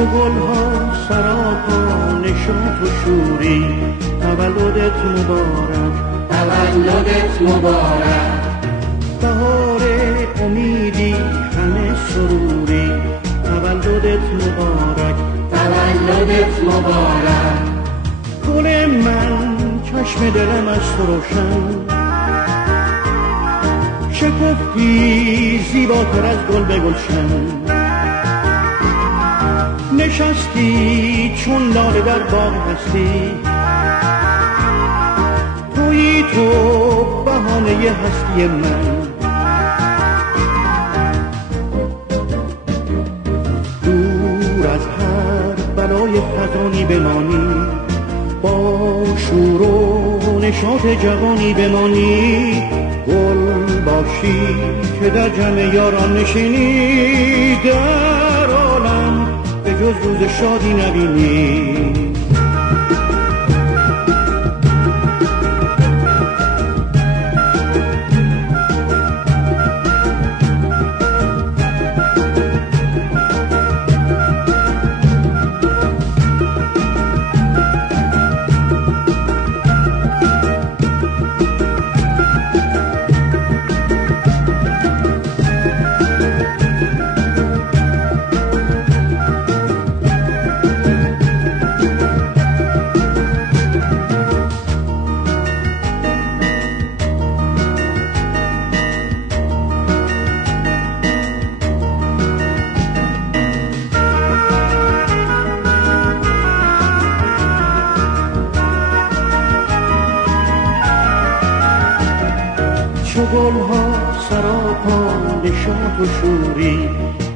چو گلها سراپا نشاط و شوری، تولدت مبارک، تولدت مبارک. بهار امیدی همه سروری، تولدت مبارک، تولدت مبارک. گل من چشم دلم از تو روشن، شکفتی زیباتر از گل به گلشن، نشستی چون لاله در باغ هستی، تویی تو بهانه هستی من. دور از هر بلای خزانی بمانی، با شور و نشاط جوانی بمانی، گل باشی که در جمع یاران نشینی، در عالم به جز روز شادی نبینی. چو گلها سراپا نشاط و شوری،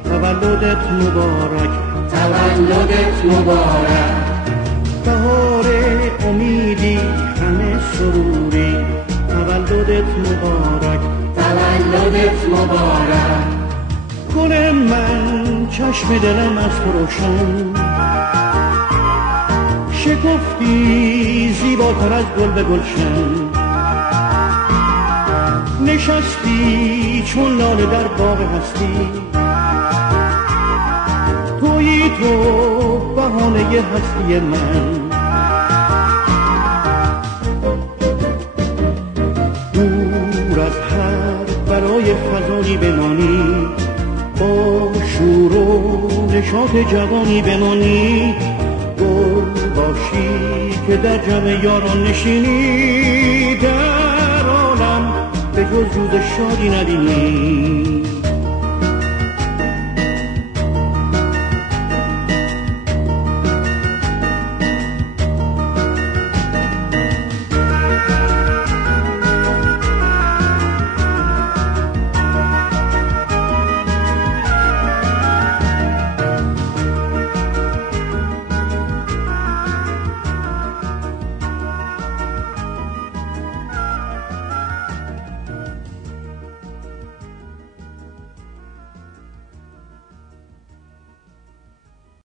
تولدت مبارک، تولدت مبارک. بهار امیدی همه سروری، تولدت مبارک، تولدت مبارک. گل من چشم دلم از تو روشن، شکفتی زیباتر از گل به گلشن، نشستی چون لاله در باغ هستی، تویی تو بهانه هستی من. دور از هر برای خزانی بمانی، با شور و نشاط جوانی بمانی، گل باشی که در جمع یاران نشینی، در عالم به جز روز شادی نبینی.